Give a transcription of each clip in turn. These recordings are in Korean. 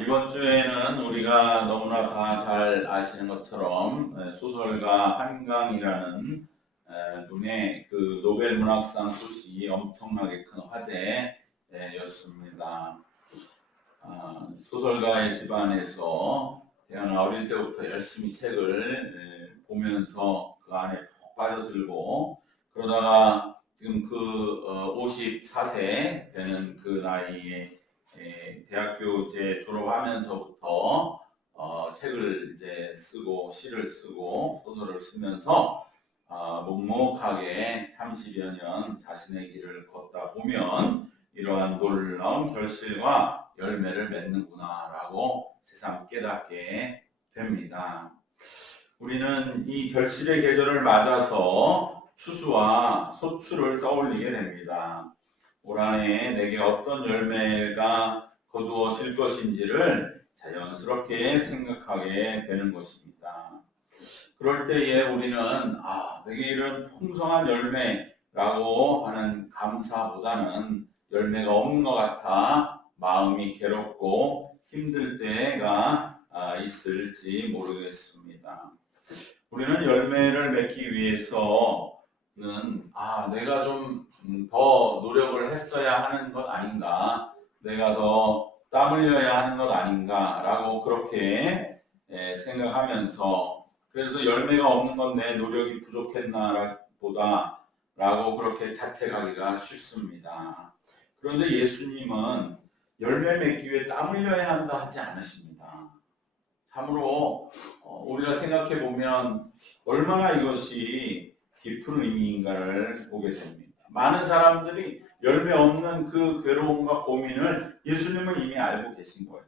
이번 주에는 우리가 너무나 다 잘 아시는 것처럼 소설가 한강이라는 분의 그 노벨 문학상 소식이 엄청나게 큰 화제였습니다. 소설가의 집안에서 태어나 어릴 때부터 열심히 책을 보면서 그 안에 푹 빠져들고, 그러다가 지금 그 54세 되는 그 나이에 대학교 이제 졸업하면서부터 책을 이제 쓰고 시를 쓰고 소설을 쓰면서 묵묵하게 30여 년 자신의 길을 걷다 보면 이러한 놀라운 결실과 열매를 맺는구나라고 새삼 깨닫게 됩니다. 우리는 이 결실의 계절을 맞아서 추수와 소출을 떠올리게 됩니다. 올 한해 내게 어떤 열매가 거두어질 것인지를 자연스럽게 생각하게 되는 것입니다. 그럴 때에 우리는 내게 이런 풍성한 열매라고 하는 감사보다는 열매가 없는 것 같아 마음이 괴롭고 힘들 때가 있을지 모르겠습니다. 우리는 열매를 맺기 위해서는 내가 좀 더 노력을 했어야 하는 것 아닌가, 내가 더 땀 흘려야 하는 것 아닌가 라고 그렇게 생각하면서, 그래서 열매가 없는 건 내 노력이 부족했나 보다 라고 그렇게 자책하기가 쉽습니다. 그런데 예수님은 열매 맺기 위해 땀 흘려야 한다 하지 않으십니다. 참으로 우리가 생각해 보면 얼마나 이것이 깊은 의미인가를 보게 됩니다. 많은 사람들이 열매 없는 그 괴로움과 고민을 예수님은 이미 알고 계신 거예요.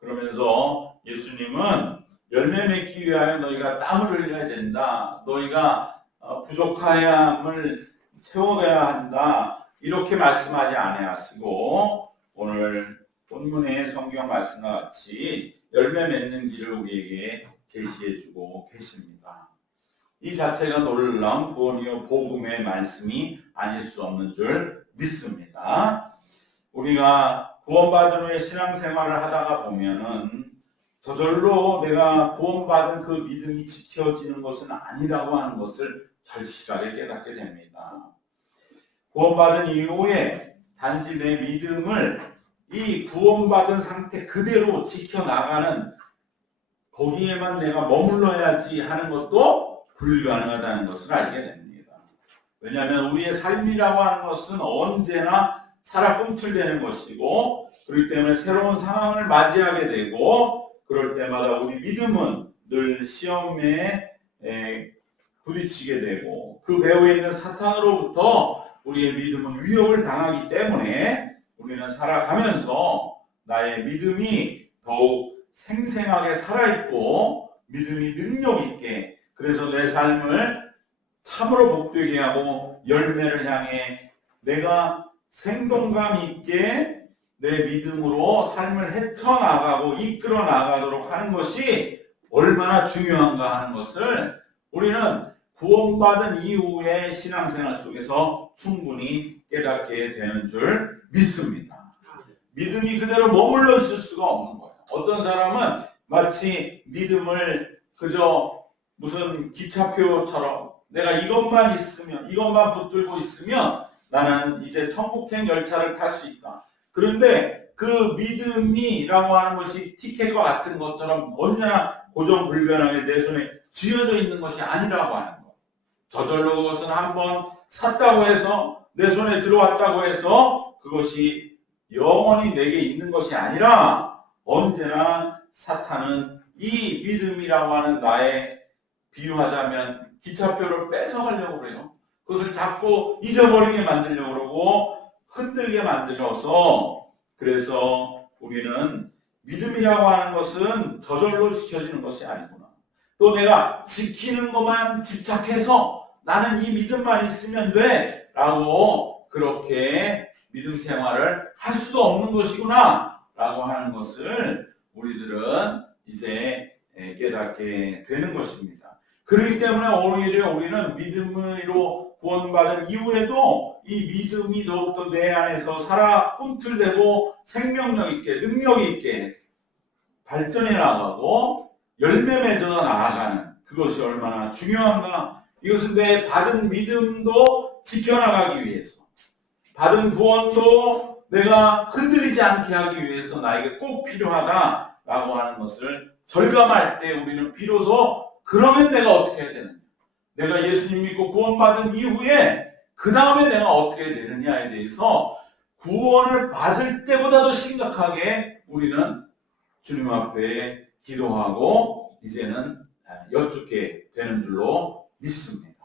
그러면서 예수님은 열매 맺기 위하여 너희가 땀을 흘려야 된다, 너희가 부족함을 채워가야 한다, 이렇게 말씀하지 아니하시고 오늘 본문의 성경 말씀과 같이 열매 맺는 길을 우리에게 제시해주고 계십니다. 이 자체가 놀라운 구원이요 복음의 말씀이 아닐 수 없는 줄 믿습니다. 우리가 구원받은 후에 신앙생활을 하다가 보면은 저절로 내가 구원받은 그 믿음이 지켜지는 것은 아니라고 하는 것을 절실하게 깨닫게 됩니다. 구원받은 이후에 단지 내 믿음을 이 구원받은 상태 그대로 지켜나가는, 거기에만 내가 머물러야지 하는 것도 불가능하다는 것을 알게 됩니다. 왜냐하면 우리의 삶이라고 하는 것은 언제나 살아 꿈틀대는 것이고, 그렇기 때문에 새로운 상황을 맞이하게 되고, 그럴 때마다 우리 믿음은 늘 시험에 부딪히게 되고, 그 배후에 있는 사탄으로부터 우리의 믿음은 위협을 당하기 때문에 우리는 살아가면서 나의 믿음이 더욱 생생하게 살아있고 믿음이 능력 있게, 그래서 내 삶을 참으로 복되게 하고 열매를 향해 내가 생동감 있게 내 믿음으로 삶을 헤쳐나가고 이끌어 나가도록 하는 것이 얼마나 중요한가 하는 것을 우리는 구원받은 이후의 신앙생활 속에서 충분히 깨닫게 되는 줄 믿습니다. 믿음이 그대로 머물러 있을 수가 없는 거예요. 어떤 사람은 마치 믿음을 그저 무슨 기차표처럼 내가 이것만 있으면, 이것만 붙들고 있으면 나는 이제 천국행 열차를 탈 수 있다. 그런데 그 믿음이라고 하는 것이 티켓과 같은 것처럼 언제나 고정불변하게 내 손에 쥐어져 있는 것이 아니라고 하는 것. 저절로 그것은 한번 샀다고 해서, 내 손에 들어왔다고 해서 그것이 영원히 내게 있는 것이 아니라, 언제나 사탄은 이 믿음이라고 하는 나의, 비유하자면 기차표를 뺏어가려고 그래요. 그것을 자꾸 잊어버리게 만들려고 그러고 흔들게 만들어서, 그래서 우리는 믿음이라고 하는 것은 저절로 지켜지는 것이 아니구나. 또 내가 지키는 것만 집착해서 나는 이 믿음만 있으면 돼 라고 그렇게 믿음 생활을 할 수도 없는 것이구나 라고 하는 것을 우리들은 이제 깨닫게 되는 것입니다. 그렇기 때문에 오히려 우리는 믿음으로 구원받은 이후에도 이 믿음이 더욱더 내 안에서 살아 꿈틀대고 생명력 있게, 능력 있게, 발전해 나가고 열매 맺어 나아가는 그것이 얼마나 중요한가. 이것은 내 받은 믿음도 지켜나가기 위해서, 받은 구원도 내가 흔들리지 않게 하기 위해서 나에게 꼭 필요하다라고 하는 것을 절감할 때 우리는 비로소 그러면 내가 어떻게 해야 되느냐, 내가 예수님 믿고 구원받은 이후에 그 다음에 내가 어떻게 해야 되느냐에 대해서 구원을 받을 때보다도 심각하게 우리는 주님 앞에 기도하고 이제는 여쭙게 되는 줄로 믿습니다.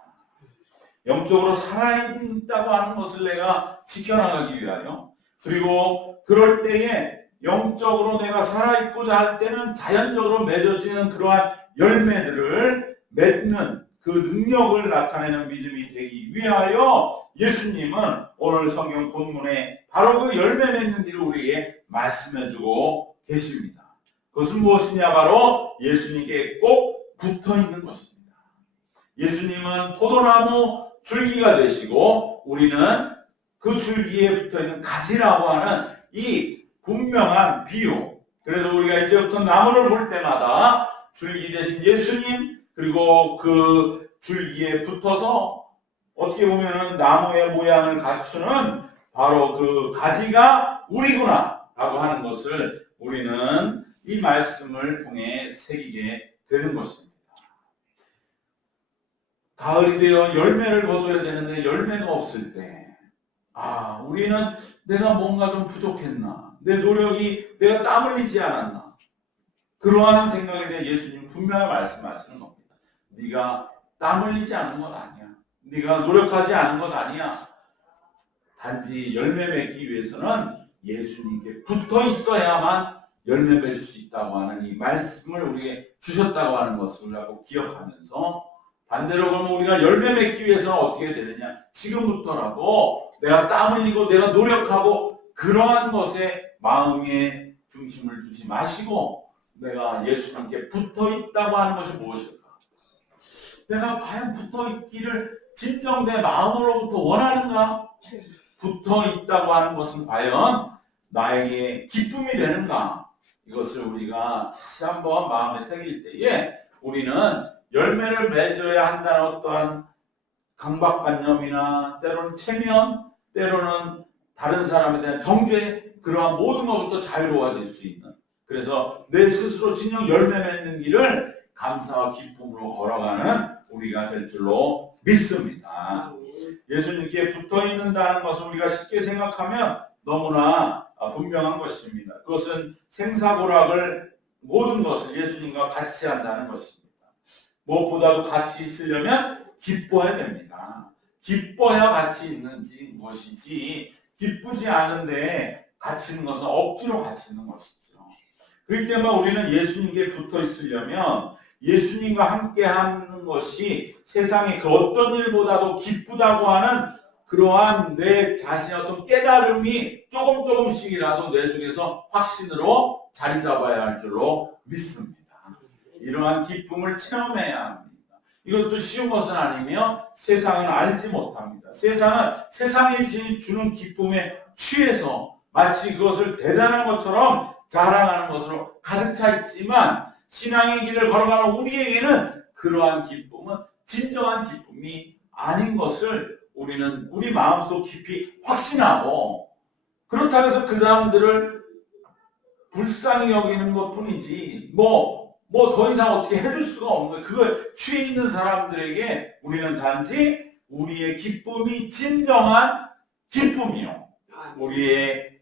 영적으로 살아있다고 하는 것을 내가 지켜나가기 위하여, 그리고 그럴 때에 영적으로 내가 살아있고자 할 때는 자연적으로 맺어지는 그러한 열매들을 맺는 그 능력을 나타내는 믿음이 되기 위하여 예수님은 오늘 성경 본문에 바로 그 열매 맺는 길을 우리에게 말씀해주고 계십니다. 그것은 무엇이냐? 바로 예수님께 꼭 붙어있는 것입니다. 예수님은 포도나무 줄기가 되시고 우리는 그 줄기에 붙어있는 가지라고 하는 이 분명한 비유. 그래서 우리가 이제부터 나무를 볼 때마다 줄기 대신 예수님, 그리고 그 줄기에 붙어서 어떻게 보면은 나무의 모양을 갖추는 바로 그 가지가 우리구나 라고 하는 것을 우리는 이 말씀을 통해 새기게 되는 것입니다. 가을이 되어 열매를 거둬야 되는데 열매가 없을 때, 우리는 내가 뭔가 좀 부족했나, 내 노력이, 내가 땀 흘리지 않았나, 그러한 생각에 대해 예수님 분명히 말씀하시는 겁니다. 네가 땀 흘리지 않은 것 아니야. 네가 노력하지 않은 것 아니야. 단지 열매 맺기 위해서는 예수님께 붙어 있어야만 열매 맺을 수 있다고 하는 이 말씀을 우리에게 주셨다고 하는 것을 우리가 기억하면서, 반대로 그러면 우리가 열매 맺기 위해서는 어떻게 되느냐? 지금부터라도 내가 땀 흘리고 내가 노력하고 그러한 것에 마음의 중심을 두지 마시고 내가 예수님께 붙어 있다고 하는 것이 무엇일까? 내가 과연 붙어 있기를 진정 내 마음으로부터 원하는가? 붙어 있다고 하는 것은 과연 나에게 기쁨이 되는가? 이것을 우리가 다시 한번 마음에 새길 때에 우리는 열매를 맺어야 한다는 어떠한 강박관념이나 때로는 체면, 때로는 다른 사람에 대한 정죄, 그러한 모든 것부터 자유로워질 수 있는, 그래서 내 스스로 진정 열매 맺는 길을 감사와 기쁨으로 걸어가는 우리가 될 줄로 믿습니다. 예수님께 붙어 있는다는 것을 우리가 쉽게 생각하면 너무나 분명한 것입니다. 그것은 생사고락을 모든 것을 예수님과 같이 한다는 것입니다. 무엇보다도 같이 있으려면 기뻐야 됩니다. 기뻐야 같이 있는지 것이지, 기쁘지 않은데 갇히는 것은 억지로 갇히는 것이죠. 그렇기 때문에 우리는 예수님께 붙어 있으려면 예수님과 함께 하는 것이 세상의 그 어떤 일보다도 기쁘다고 하는 그러한 내 자신의 어떤 깨달음이 조금씩이라도 내 속에서 확신으로 자리 잡아야 할 줄로 믿습니다. 이러한 기쁨을 체험해야 합니다. 이것도 쉬운 것은 아니며 세상은 알지 못합니다. 세상은 세상이 주는 기쁨에 취해서 마치 그것을 대단한 것처럼 자랑하는 것으로 가득 차 있지만, 신앙의 길을 걸어가는 우리에게는 그러한 기쁨은 진정한 기쁨이 아닌 것을 우리는 우리 마음속 깊이 확신하고, 그렇다고 해서 그 사람들을 불쌍히 여기는 것 뿐이지 뭐 더 이상 어떻게 해줄 수가 없는 거예요. 그걸 취해 있는 사람들에게 우리는 단지 우리의 기쁨이 진정한 기쁨이요, 우리의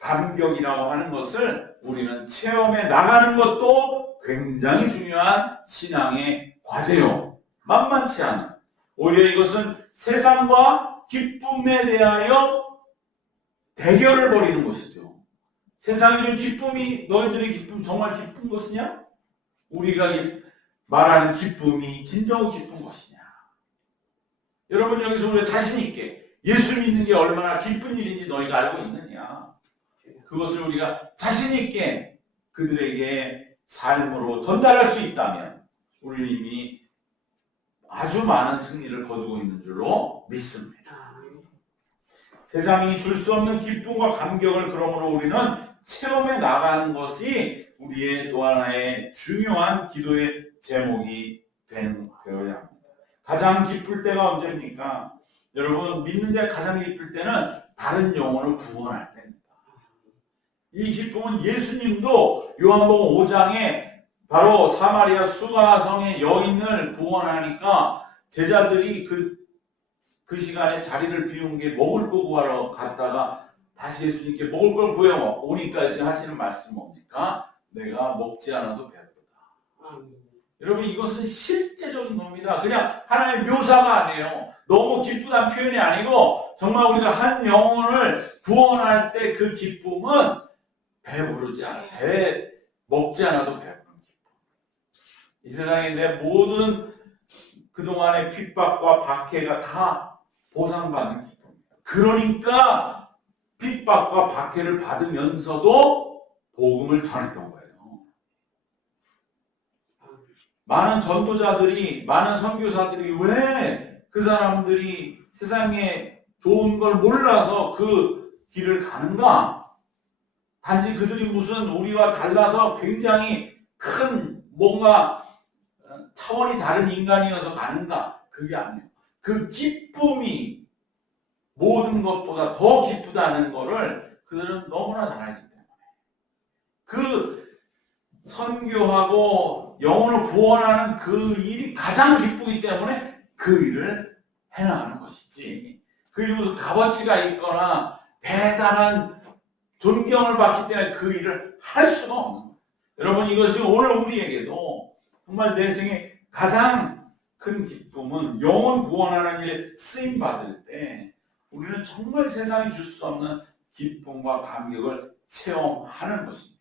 감격이라고 하는 것을 우리는 체험해 나가는 것도 굉장히 중요한 신앙의 과제요. 만만치 않은, 오히려 이것은 세상과 기쁨에 대하여 대결을 벌이는 것이죠. 세상이 준 기쁨이, 너희들의 기쁨 정말 기쁜 것이냐? 우리가 말하는 기쁨이 진정 기쁜 것이냐? 여러분, 여기서 우리가 자신 있게 예수 믿는 게 얼마나 기쁜 일인지 너희가 알고 있느냐? 그것을 우리가 자신 있게 그들에게 삶으로 전달할 수 있다면 우리는 이미 아주 많은 승리를 거두고 있는 줄로 믿습니다. 세상이 줄 수 없는 기쁨과 감격을 그러므로 우리는 체험해 나가는 것이 우리의 또 하나의 중요한 기도의 제목이 되어야 합니다. 가장 기쁠 때가 언제입니까? 여러분, 믿는 자가 가장 기쁠 때는 다른 영혼을 구원할 때입니다. 이 기쁨은 예수님도 요한복음 5장에 바로 사마리아 수가성의 여인을 구원하니까 제자들이 그 시간에 자리를 비운 게 먹을 거 구하러 갔다가 다시 예수님께 먹을 걸 구해 오니까 이제 하시는 말씀 뭡니까? 내가 먹지 않아도 배부르다. 여러분, 이것은 실제적인 겁니다. 그냥 하나의 묘사가 아니에요. 너무 기쁘다는 표현이 아니고 정말 우리가 한 영혼을 구원할 때 그 기쁨은 배부르지 않아. 먹지 않아도 배부른 기쁨. 이 세상에 내 모든 그동안의 핍박과 박해가 다 보상받는 기쁨입니다. 그러니까 핍박과 박해를 받으면서도 복음을 전했던 거예요. 많은 전도자들이, 많은 선교사들이 왜 그 사람들이 세상에 좋은 걸 몰라서 그 길을 가는가? 단지 그들이 무슨 우리와 달라서 굉장히 큰 뭔가 차원이 다른 인간이어서 가는가? 그게 아니에요. 그 기쁨이 모든 것보다 더 기쁘다는 것을 그들은 너무나 잘 알기 때문에 그 선교하고 영혼을 구원하는 그 일이 가장 기쁘기 때문에 그 일을 해나가는 것이지, 그 일이 무슨 값어치가 있거나 대단한 존경을 받기 때문에 그 일을 할 수가 없는 거예요. 여러분, 이것이 오늘 우리에게도 정말 내 생에 가장 큰 기쁨은 영혼 구원하는 일에 쓰임받을 때 우리는 정말 세상이 줄 수 없는 기쁨과 감격을 체험하는 것입니다.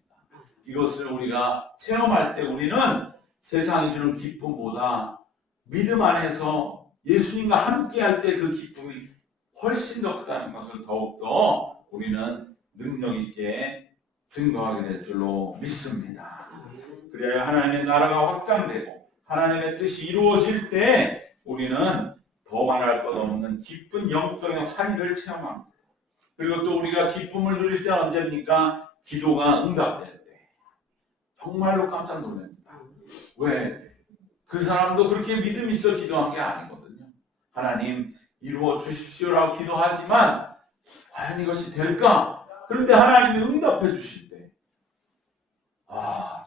이것을 우리가 체험할 때 우리는 세상이 주는 기쁨보다 믿음 안에서 예수님과 함께 할 때 그 기쁨이 훨씬 더 크다는 것을 더욱더 우리는 능력 있게 증거하게 될 줄로 믿습니다. 그래야 하나님의 나라가 확장되고 하나님의 뜻이 이루어질 때 우리는 더 말할 것 없는 기쁜 영적인 환희를 체험합니다. 그리고 또 우리가 기쁨을 누릴 때는 언제입니까? 기도가 응답될 때. 정말로 깜짝 놀랍니다. 왜? 그 사람도 그렇게 믿음 있어 기도한 게 아니거든요. 하나님 이루어 주십시오라고 기도하지만 과연 이것이 될까? 그런데 하나님이 응답해 주실 때,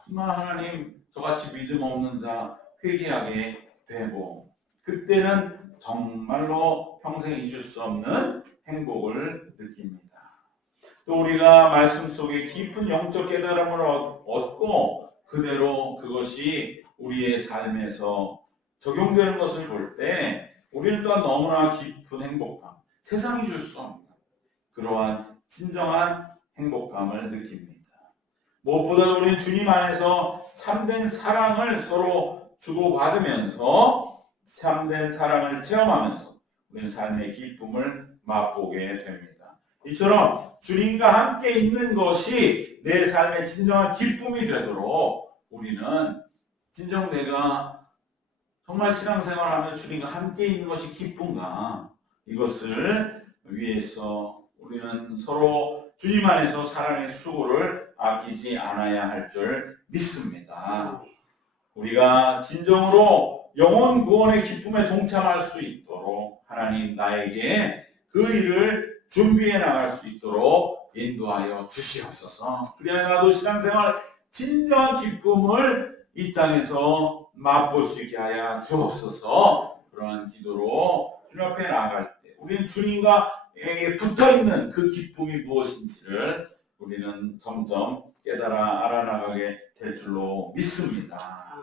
정말 하나님 저같이 믿음 없는 자 회개하게 되고, 그때는 정말로 평생 잊을 수 없는 행복을 느낍니다. 또 우리가 말씀 속에 깊은 영적 깨달음을 얻고 그대로 그것이 우리의 삶에서 적용되는 것을 볼 때 우리는 또한 너무나 깊은 행복감, 세상이 줄 수 없는 그러한 진정한 행복감을 느낍니다. 무엇보다 우리는 주님 안에서 참된 사랑을 서로 주고받으면서 참된 사랑을 체험하면서 우리는 삶의 기쁨을 맛보게 됩니다. 이처럼 주님과 함께 있는 것이 내 삶의 진정한 기쁨이 되도록 우리는 진정 내가 정말 신앙생활하면 주님과 함께 있는 것이 기쁜가, 이것을 위해서 우리는 서로 주님 안에서 사랑의 수고를 아끼지 않아야 할 줄 믿습니다. 우리가 진정으로 영혼 구원의 기쁨에 동참할 수 있도록 하나님 나에게 그 일을 준비해 나갈 수 있도록 인도하여 주시옵소서. 그래야 나도 신앙생활 진정한 기쁨을 이 땅에서 맛볼 수 있게 하여 주옵소서. 그러한 기도로 주님 앞에 나아갈 때 우리는 주님과 붙어있는 그 기쁨이 무엇인지를 우리는 점점 깨달아 알아나가게 될 줄로 믿습니다.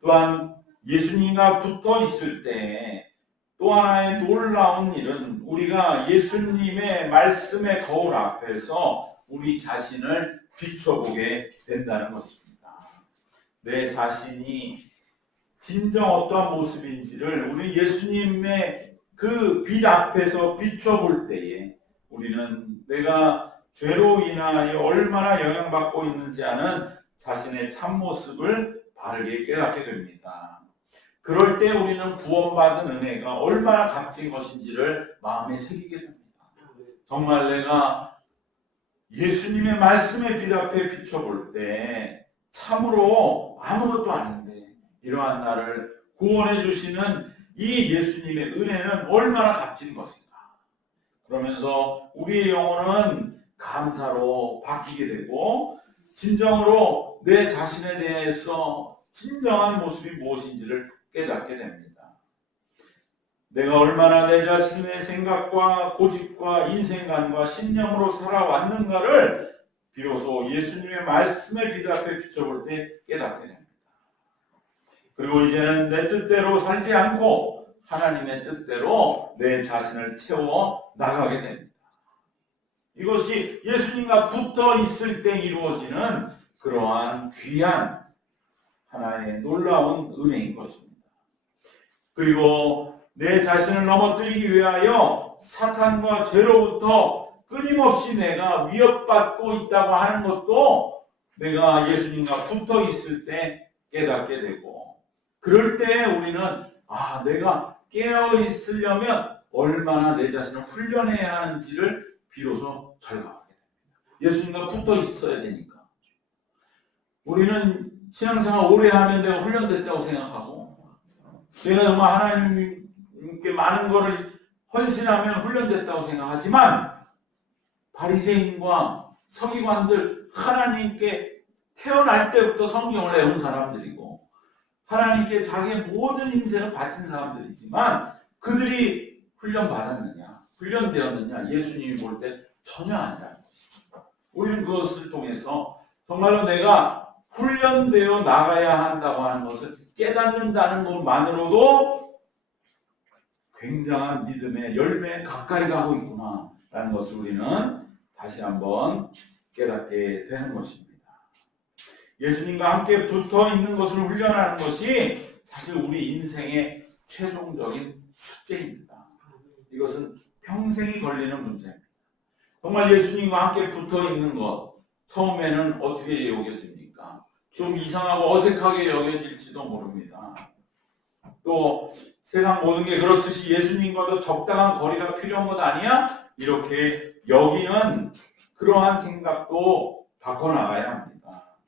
또한 예수님과 붙어 있을 때 또 하나의 놀라운 일은 우리가 예수님의 말씀의 거울 앞에서 우리 자신을 비춰보게 된다는 것입니다. 내 자신이 진정 어떠한 모습인지를 우리 예수님의 그 빛 앞에서 비춰볼 때에 우리는 내가 죄로 인하여 얼마나 영향받고 있는지 아는 자신의 참모습을 바르게 깨닫게 됩니다. 그럴 때 우리는 구원받은 은혜가 얼마나 값진 것인지를 마음에 새기게 됩니다. 정말 내가 예수님의 말씀에 비답해 비춰볼 때 참으로 아무것도 아닌데 이러한 나를 구원해 주시는 이 예수님의 은혜는 얼마나 값진 것인가. 그러면서 우리의 영혼은 감사로 바뀌게 되고 진정으로 내 자신에 대해서 진정한 모습이 무엇인지를 깨닫게 됩니다. 내가 얼마나 내 자신의 생각과 고집과 인생관과 신념으로 살아왔는가를 비로소 예수님의 말씀에 비답해 비춰볼 때 깨닫게 됩니다. 그리고 이제는 내 뜻대로 살지 않고 하나님의 뜻대로 내 자신을 채워 나가게 됩니다. 이것이 예수님과 붙어 있을 때 이루어지는 그러한 귀한 하나의 놀라운 은혜인 것입니다. 그리고 내 자신을 넘어뜨리기 위하여 사탄과 죄로부터 끊임없이 내가 위협받고 있다고 하는 것도 내가 예수님과 붙어 있을 때 깨닫게 되고, 그럴 때 우리는 내가 깨어 있으려면 얼마나 내 자신을 훈련해야 하는지를 비로소 절감하게 됩니다. 예수님과 붙어 있어야 되니까. 우리는 신앙생활 오래 하면 내가 훈련됐다고 생각하고, 내가 정말 하나님께 많은 것을 헌신하면 훈련됐다고 생각하지만, 바리새인과 서기관들 하나님께 태어날 때부터 성경을 외운 사람들이고 하나님께 자기의 모든 인생을 바친 사람들이지만 그들이 훈련받았느냐, 훈련되었느냐, 예수님이 볼 때 전혀 아니라는 것입니다. 우리는 그것을 통해서 정말로 내가 훈련되어 나가야 한다고 하는 것을 깨닫는다는 것만으로도 굉장한 믿음의 열매에 가까이 가고 있구나 라는 것을 우리는 다시 한번 깨닫게 되는 것입니다. 예수님과 함께 붙어 있는 것을 훈련하는 것이 사실 우리 인생의 최종적인 숙제입니다. 이것은 평생이 걸리는 문제입니다. 정말 예수님과 함께 붙어 있는 것, 처음에는 어떻게 여겨집니까? 좀 이상하고 어색하게 여겨질지도 모릅니다. 또 세상 모든 게 그렇듯이 예수님과도 적당한 거리가 필요한 것 아니야? 이렇게 여기는 그러한 생각도 바꿔나가야 합니다.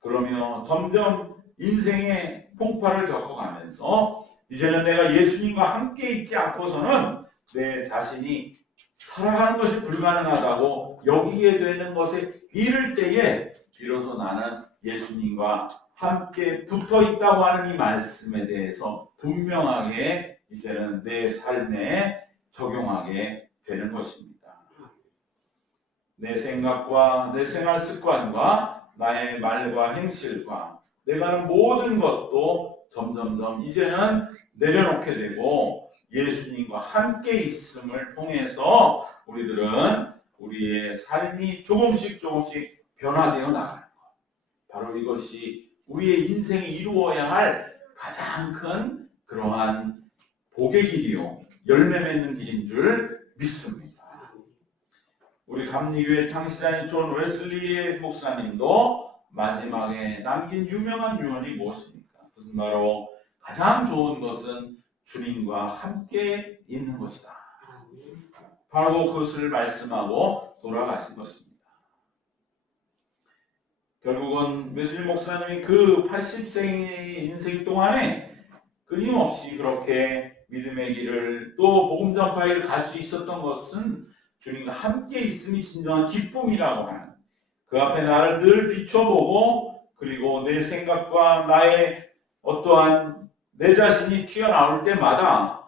그러면 점점 인생의 풍파를 겪어가면서 이제는 내가 예수님과 함께 있지 않고서는 내 자신이 살아가는 것이 불가능하다고 여기게 되는 것에 이를 때에 비로소 나는 예수님과 함께 붙어 있다고 하는 이 말씀에 대해서 분명하게 이제는 내 삶에 적용하게 되는 것입니다. 내 생각과 내 생활 습관과 나의 말과 행실과 내가 하는 모든 것도 점점점 이제는 내려놓게 되고 예수님과 함께 있음을 통해서 우리들은 우리의 삶이 조금씩 변화되어 나가는 것. 바로 이것이 우리의 인생이 이루어야 할 가장 큰 그러한 복의 길이요, 열매 맺는 길인 줄 믿습니다. 우리 감리교회 창시자인 존 웨슬리 목사님도 마지막에 남긴 유명한 유언이 무엇입니까? 그것은 바로 가장 좋은 것은 주님과 함께 있는 것이다. 바로 그것을 말씀하고 돌아가신 것입니다. 결국은 웨슬리 목사님이 그 80세의 인생 동안에 끊임없이 그렇게 믿음의 길을 또 복음 전파의 길을 갈 수 있었던 것은 주님과 함께 있음이 진정한 기쁨이라고 하는, 그 앞에 나를 늘 비춰보고 그리고 내 생각과 나의 어떠한 내 자신이 튀어나올 때마다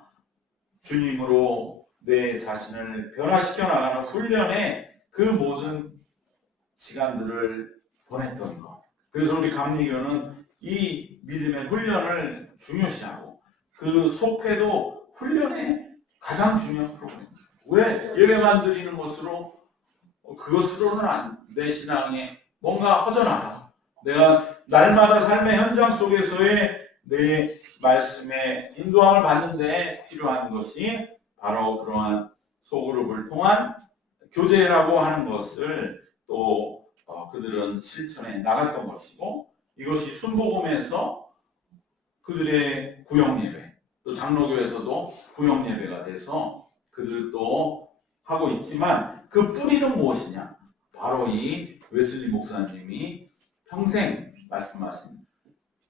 주님으로 내 자신을 변화시켜 나가는 훈련에 그 모든 시간들을 보냈던 것. 그래서 우리 감리교는 이 믿음의 훈련을 중요시하고 그 속회도 훈련의 가장 중요한 프로그램입니다. 왜 예배만 드리는 것으로 그것으로는 내 신앙에 뭔가 허전하다. 내가 날마다 삶의 현장 속에서의 내 말씀에 인도함을 받는데 필요한 것이 바로 그러한 소그룹을 통한 교제라고 하는 것을 또 그들은 실천해 나갔던 것이고, 이것이 순복음에서 그들의 구역예배, 또 장로교에서도 구역예배가 돼서 그들도 하고 있지만 그 뿌리는 무엇이냐? 바로 이 웨슬리 목사님이 평생 말씀하신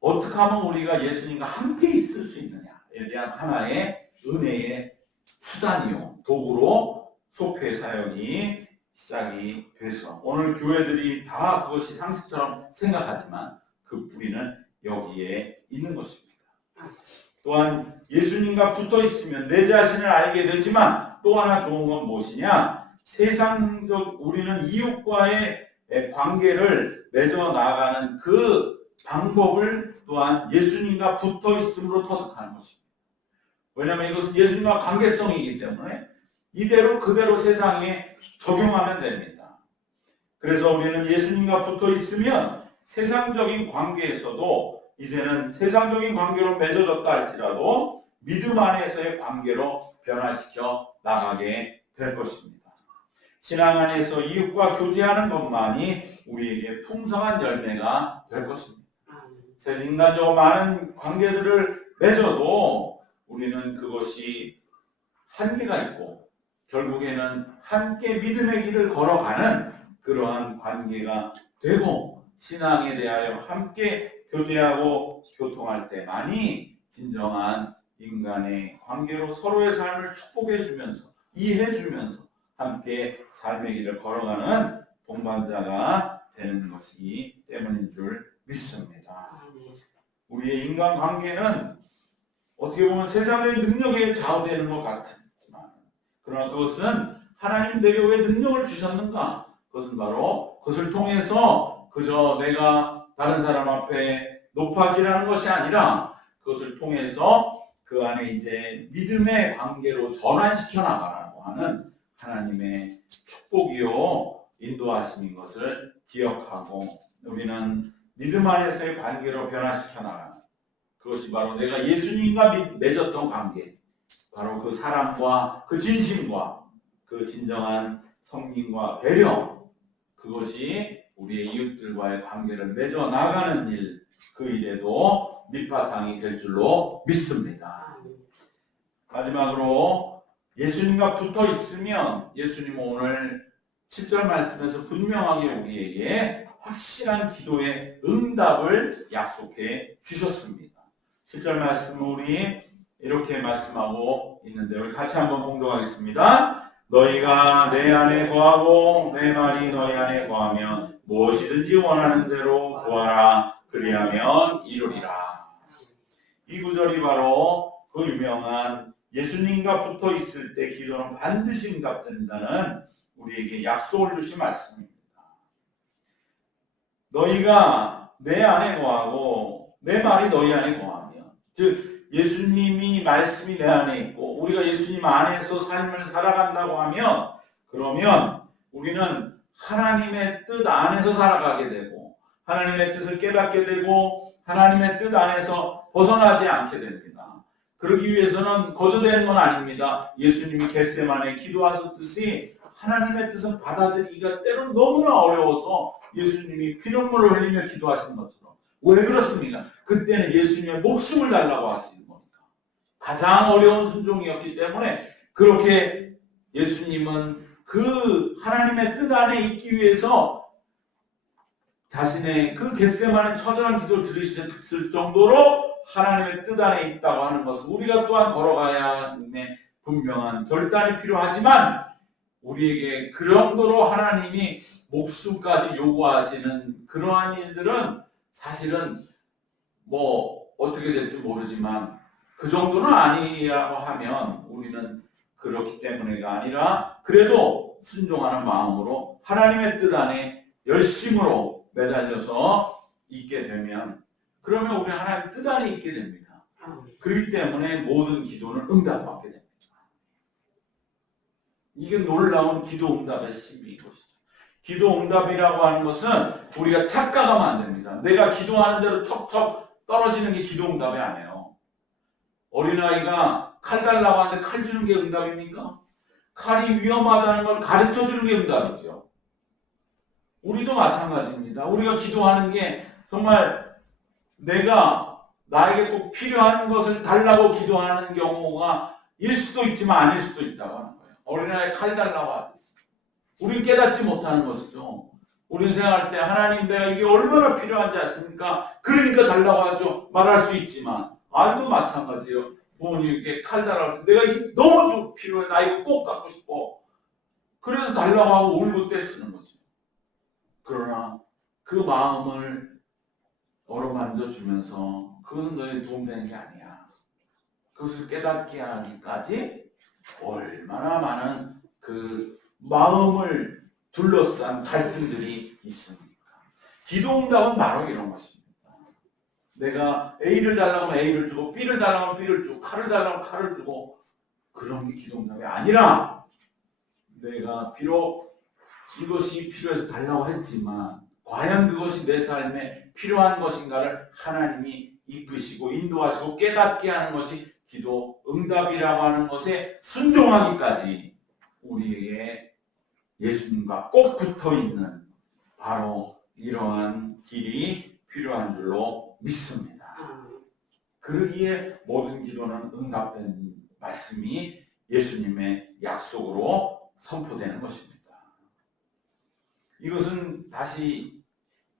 어떻게 하면 우리가 예수님과 함께 있을 수 있느냐에 대한 하나의 은혜의 수단이요 도구로 속회 사역이 시작이 돼서 오늘 교회들이 다 그것이 상식처럼 생각하지만 그 뿌리는 여기에 있는 것입니다. 또한 예수님과 붙어 있으면 내 자신을 알게 되지만 또 하나 좋은 건 무엇이냐? 세상적 우리는 이웃과의 관계를 맺어 나가는 그 방법을 또한 예수님과 붙어 있음으로 터득하는 것입니다. 왜냐하면 이것은 예수님과 관계성이기 때문에 이대로 그대로 세상에 적용하면 됩니다. 그래서 우리는 예수님과 붙어 있으면 세상적인 관계에서도 이제는 세상적인 관계로 맺어졌다 할지라도 믿음 안에서의 관계로 변화시켜 나가게 될 것입니다. 신앙 안에서 이웃과 교제하는 것만이 우리에게 풍성한 열매가 될 것입니다. 인간적으로 많은 관계들을 맺어도 우리는 그것이 한계가 있고 결국에는 함께 믿음의 길을 걸어가는 그러한 관계가 되고 신앙에 대하여 함께 교제하고 교통할 때만이 진정한 인간의 관계로 서로의 삶을 축복해 주면서 이해해 주면서 함께 삶의 길을 걸어가는 동반자가 되는 것이기 때문인 줄 믿습니다. 우리의 인간관계는 어떻게 보면 세상의 능력에 좌우되는 것 같지만 그러나 그것은 하나님 내게 왜 능력을 주셨는가? 그것은 바로 그것을 통해서 그저 내가 다른 사람 앞에 높아지라는 것이 아니라 그것을 통해서 그 안에 이제 믿음의 관계로 전환시켜 나가라고 하는 하나님의 축복이요 인도하심인 것을 기억하고 우리는 믿음 안에서의 관계로 변화시켜 나가는 그것이 바로 내가 예수님과 맺었던 관계 바로 그 사랑과 그 진심과 그 진정한 성님과 배려 그것이 우리의 이웃들과의 관계를 맺어 나가는 일 그 일에도 밑바탕이 될 줄로 믿습니다. 마지막으로 예수님과 붙어 있으면 예수님은 오늘 7절 말씀에서 분명하게 우리에게 확실한 기도의 응답을 약속해 주셨습니다. 7절 말씀은 우리 이렇게 말씀하고 있는데 우리 같이 한번 봉독하겠습니다. 너희가 내 안에 거하고 내 말이 너희 안에 거하면 무엇이든지 원하는 대로 구하라 그리하면 이루리라. 이 구절이 바로 그 유명한 예수님과 붙어 있을 때 기도는 반드시 응답된다는 우리에게 약속을 주신 말씀입니다. 너희가 내 안에 거하고 내 말이 너희 안에 거하면 즉 예수님이 말씀이 내 안에 있고 우리가 예수님 안에서 삶을 살아간다고 하면 그러면 우리는 하나님의 뜻 안에서 살아가게 되고 하나님의 뜻을 깨닫게 되고 하나님의 뜻 안에서 벗어나지 않게 됩니다. 그러기 위해서는 거저되는 건 아닙니다. 예수님이 겟세마네 기도하셨듯이 하나님의 뜻을 받아들이기가 때로는 너무나 어려워서 예수님이 피눈물을 흘리며 기도하신 것처럼 왜 그렇습니까? 그때는 예수님의 목숨을 달라고 하시는 거니까. 가장 어려운 순종이었기 때문에 그렇게 예수님은 그 하나님의 뜻 안에 있기 위해서 자신의 그 겟세마네 처절한 기도를 들으셨을 정도로 하나님의 뜻 안에 있다고 하는 것은 우리가 또한 걸어가야 하는 분명한 결단이 필요하지만 우리에게 그 정도로 하나님이 목숨까지 요구하시는 그러한 일들은 사실은 뭐 어떻게 될지 모르지만 그 정도는 아니라고 하면 우리는 그렇기 때문에가 아니라 그래도 순종하는 마음으로 하나님의 뜻 안에 열심으로 매달려서 있게 되면 그러면 우리 하나님 뜻 안에 있게 됩니다. 그렇기 때문에 모든 기도는 응답받게 됩니다. 이게 놀라운 기도 응답의 신비인 것이죠. 기도 응답이라고 하는 것은 우리가 착각하면 안 됩니다. 내가 기도하는 대로 척척 떨어지는 게 기도 응답이 아니에요. 어린아이가 칼 달라고 하는데 칼 주는 게 응답입니까? 칼이 위험하다는 걸 가르쳐 주는 게 응답이죠. 우리도 마찬가지입니다. 우리가 기도하는 게 정말 내가 나에게 꼭 필요한 것을 달라고 기도하는 경우가 일 수도 있지만 아닐 수도 있다고 하는 거예요. 어린아이 칼 달라고 하듯이. 우린 깨닫지 못하는 것이죠. 우린 생각할 때 하나님 내가 이게 얼마나 필요한지 아십니까? 그러니까 달라고 하죠. 말할 수 있지만 아직도 마찬가지예요. 부모님에게 칼 달라고 내가 이게 너무 좀 필요해. 나 이거 꼭 갖고 싶어. 그래서 달라고 하고 울고 떼쓰는 거죠. 그러나 그 마음을 어루만져 주면서 그것은 너에 도움되는 게 아니야. 그것을 깨닫게 하기까지 얼마나 많은 그 마음을 둘러싼 갈등들이 있습니까? 기도응답은 바로 이런 것입니다. 내가 A를 달라고 하면 A를 주고 B를 달라고 하면 B를 주고 칼을 달라고 하면 칼을 주고 그런 게 기도응답이 아니라 내가 비록 이것이 필요해서 달라고 했지만 과연 그것이 내 삶에 필요한 것인가를 하나님이 이끄시고 인도하시고 깨닫게 하는 것이 기도 응답이라고 하는 것에 순종하기까지 우리에게 예수님과 꼭 붙어있는 바로 이러한 길이 필요한 줄로 믿습니다. 그러기에 모든 기도는 응답된 말씀이 예수님의 약속으로 선포되는 것입니다. 이것은 다시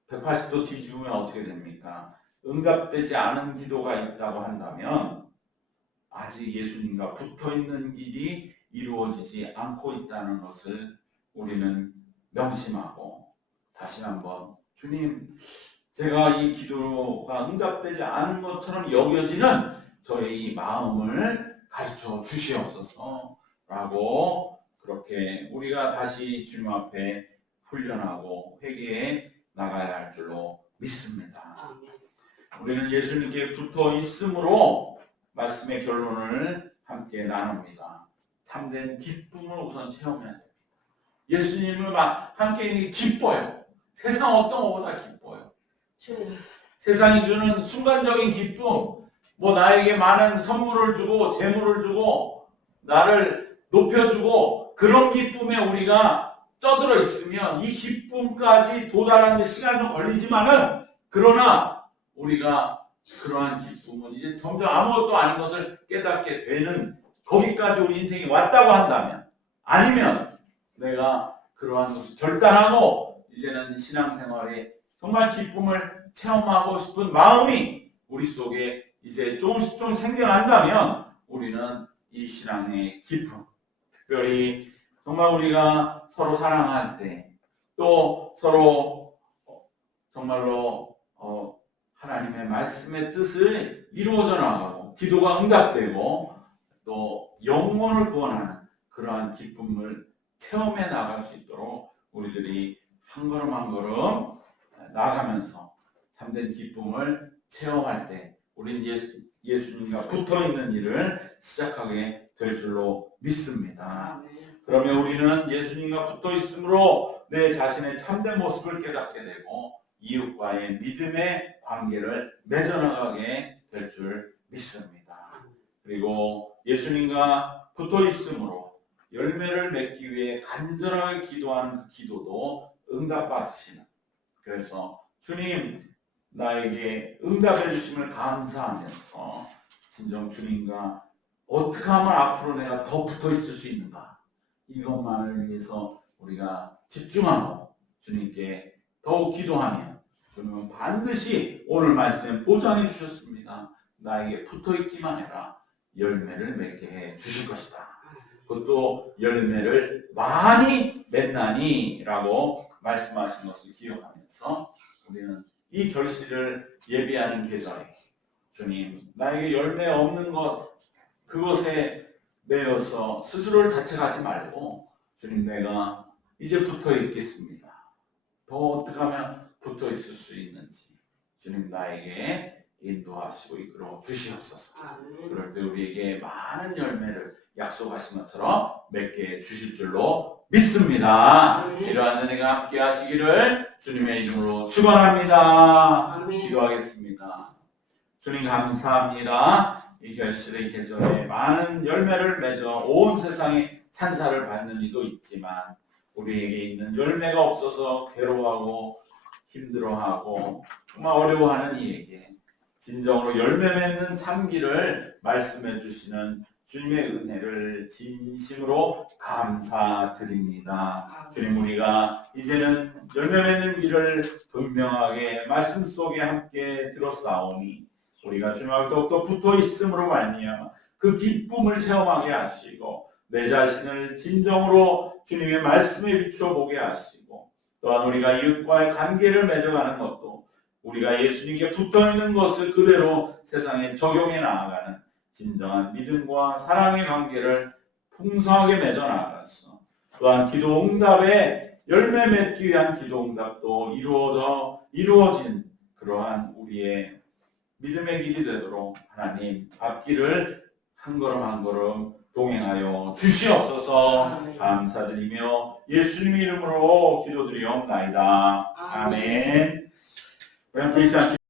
180도 뒤집으면 어떻게 됩니까? 응답되지 않은 기도가 있다고 한다면 아직 예수님과 붙어있는 길이 이루어지지 않고 있다는 것을 우리는 명심하고 다시 한번 주님 제가 이 기도가 응답되지 않은 것처럼 여겨지는 저의 이 마음을 가르쳐 주시옵소서 라고 그렇게 우리가 다시 주님 앞에 훈련하고 회개해 나가야 할 줄로 믿습니다. 우리는 예수님께 붙어 있음으로 말씀의 결론을 함께 나눕니다. 참된 기쁨을 우선 체험해야 됩니다. 예수님을 함께 있는 게 기뻐요. 세상 어떤 것보다 기뻐요. 세상이 주는 순간적인 기쁨, 뭐 나에게 많은 선물을 주고 재물을 주고 나를 높여주고 그런 기쁨에 우리가 쪄들어 있으면 이 기쁨까지 도달하는 데 시간이 좀 걸리지만은 그러나 우리가 그러한 기쁨은 이제 점점 아무것도 아닌 것을 깨닫게 되는 거기까지 우리 인생이 왔다고 한다면 아니면 내가 그러한 것을 결단하고 이제는 신앙생활에 정말 기쁨을 체험하고 싶은 마음이 우리 속에 이제 조금씩 좀 생겨난다면 우리는 이 신앙의 기쁨, 특별히 정말 우리가 서로 사랑할 때 또 서로 정말로 하나님의 말씀의 뜻을 이루어져 나가고 기도가 응답되고 또 영혼을 구원하는 그러한 기쁨을 체험해 나갈 수 있도록 우리들이 한 걸음 한 걸음 나아가면서 참된 기쁨을 체험할 때 우리는 예수님과 붙어있는 일을 시작하게 될 줄로 믿습니다. 그러면 우리는 예수님과 붙어있으므로 내 자신의 참된 모습을 깨닫게 되고 이웃과의 믿음의 관계를 맺어나가게 될 줄 믿습니다. 그리고 예수님과 붙어있으므로 열매를 맺기 위해 간절하게 기도하는 그 기도도 응답받으시는 그래서 주님 나에게 응답해 주심을 감사하면서 진정 주님과 어떻게 하면 앞으로 내가 더 붙어 있을 수 있는가 이것만을 위해서 우리가 집중하고 주님께 더욱 기도하면 주님은 반드시 오늘 말씀에 보장해 주셨습니다. 나에게 붙어 있기만 해라 열매를 맺게 해 주실 것이다. 그것도 열매를 많이 맺나니 라고 말씀하신 것을 기억하면서 우리는 이 결실을 예비하는 계절에 주님 나에게 열매 없는 것 그것에 매여서 스스로를 자책하지 말고 주님 내가 이제 붙어 있겠습니다. 더 어떻게 하면 붙어 있을 수 있는지 주님 나에게 인도하시고 이끌어 주시옵소서. 그럴 때 우리에게 많은 열매를 약속하신 것처럼 맺게 주실 줄로 믿습니다. 이러한 은혜가 함께 하시기를 주님의 이름으로 축원합니다. 기도하겠습니다. 주님 감사합니다. 이 결실의 계절에 많은 열매를 맺어 온 세상에 찬사를 받는 이도 있지만 우리에게 있는 열매가 없어서 괴로워하고 힘들어하고 정말 어려워하는 이에게 진정으로 열매 맺는 참기를 말씀해 주시는 주님의 은혜를 진심으로 감사드립니다. 주님, 우리가 이제는 열매 맺는 길을 분명하게 말씀 속에 함께 들었사오니 우리가 주님과 더욱더 붙어 있음으로 말미암아 그 기쁨을 체험하게 하시고 내 자신을 진정으로 주님의 말씀에 비추어 보게 하시고 또한 우리가 이웃과의 관계를 맺어가는 것도 우리가 예수님께 붙어 있는 것을 그대로 세상에 적용해 나아가는 진정한 믿음과 사랑의 관계를 풍성하게 맺어 나아갔어. 또한 기도 응답에 열매 맺기 위한 기도 응답도 이루어진 그러한 우리의 믿음의 길이 되도록 하나님 앞길을 한 걸음 한 걸음 동행하여 주시옵소서. 감사드리며 예수님 이름으로 기도드리옵나이다. 아멘. 우리 함께 이 시간